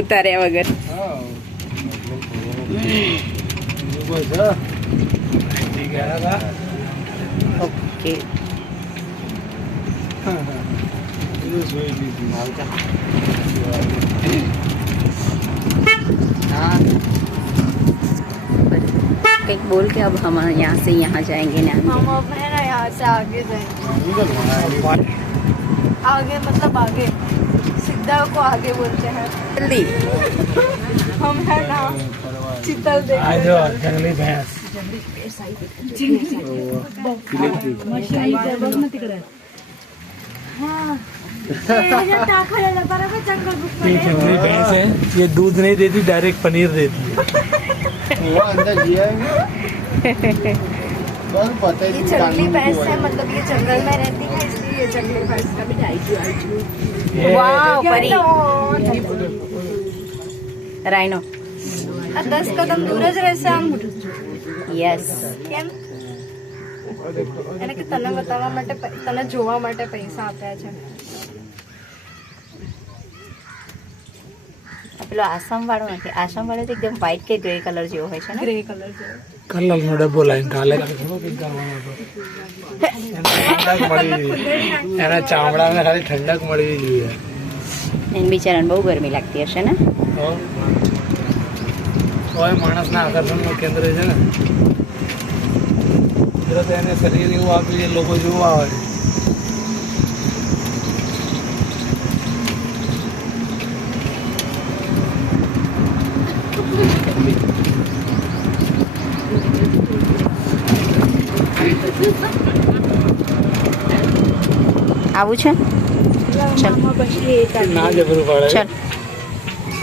ઉતાર્યા વગર. ઓકે एक बोल के अब हम यहाँ से यहाँ जाएंगे ना. हम अब है ना यहाँ से आगे जाएंगे. आगे मतलब आगे सीधा को आगे बोलते हैं. जल्दी हम है ना चितल देख जंगली भैंस ये जंगली भैंस है. ये दूध नहीं देती, डायरेक्ट पनीर देती है. वो अंदर जिया है बस पता ही ये नहीं जंगली कानून भैंस को है, मतलब ये जंगल में रहती है इसलिए ये जंगली भैंस का વાવ પરી રાઈનો 10 कदम दूर જ રહેશે આમ. યસ કેમ એને કે તને બતાવવા માટે તને જોવા માટે પૈસા આપ્યા છે. પેલો આસામ વાળો નથી. આસામ વાળો તો એકદમ વ્હાઈટ કે ગ્રે કલર જેવો હોય છે ને. ગ્રે કલર છે. કલર નો ડબ્બો લાઈન કાલે એના ચામડાને ખાલી ઠંડક મળવી જોઈએ. એને બિચારાને બહુ ગરમી લાગતી હશે ને. હોય માણસના આકર્ષણનું કેન્દ્ર છે ને. કુદરતે એને શરીર એવું આપ્યું છે, લોકો જોવા આવે. આવું છે. ના જબરું પડે. ચાલ